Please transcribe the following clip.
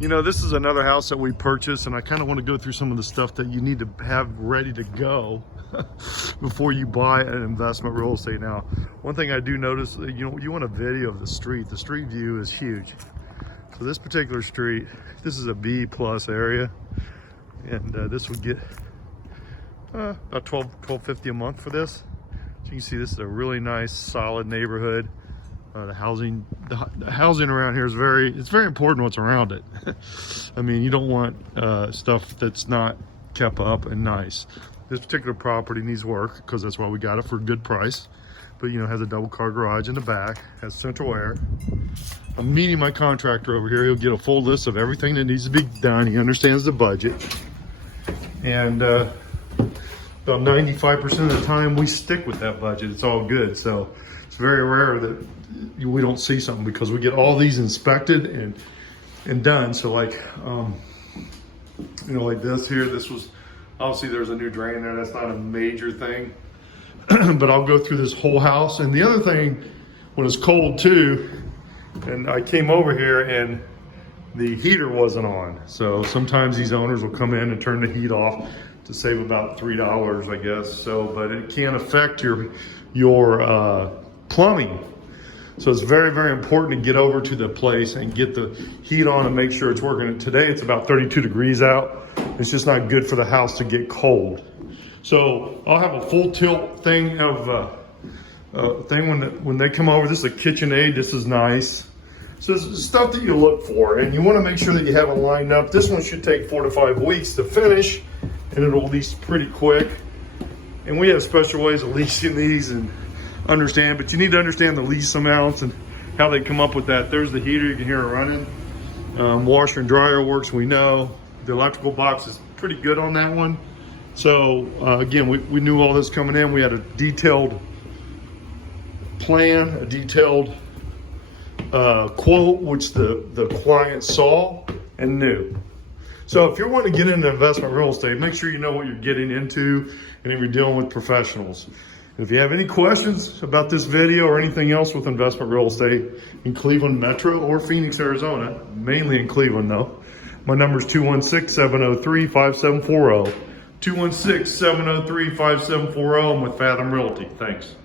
You know, this is another house that we purchased, and I kind of want to go through some of the stuff that you need to have ready to go before you buy an investment real estate. Now, one thing I do notice, you know, you want a video of the street. The street view is huge. So this particular street, this is a B plus area, and this would get about $12.50 a month for this. So you can see this is a really nice, solid neighborhood. The housing around here is very important what's around it. I mean, you don't want stuff that's not kept up and nice. This particular property needs work because that's why we got it for a good price. But you know, has a double car garage in the back, has central air. I'm meeting my contractor over here. He'll get a full list of everything that needs to be done. He understands the budget. And about 95% of the time we stick with that budget. It's all good. So it's very rare that we don't see something because we get all these inspected and done. So like, you know, like this here, this was, obviously there's a new drain there. That's not a major thing, but I'll go through this whole house. And the other thing, when it's cold too, and I came over here and the heater wasn't on. So sometimes these owners will come in and turn the heat off to save about $3, I guess. So, but it can affect your plumbing. So it's very, very important to get over to the place and get the heat on and make sure it's working. Today it's about 32 degrees out. It's just not good for the house to get cold. So I'll have a full tilt thing of when they come over. This is a KitchenAid. This is nice. So this is stuff that you look for, and you want to make sure that you have it lined up. This one should take 4 to 5 weeks to finish, and it'll lease pretty quick. And we have special ways of leasing these and understand, but you need to understand the lease amounts and how they come up with that. There's the heater, you can hear it running. Washer and dryer works, we know. The electrical box is pretty good on that one. So again, we knew all this coming in. We had a detailed plan, a detailed quote, which the client saw and knew. So if you're wanting to get into investment real estate, make sure you know what you're getting into and if you're dealing with professionals. If you have any questions about this video or anything else with investment real estate in Cleveland Metro or Phoenix, Arizona, mainly in Cleveland though, my number is 216-703-5740. 216-703-5740. I'm with Fathom Realty. Thanks.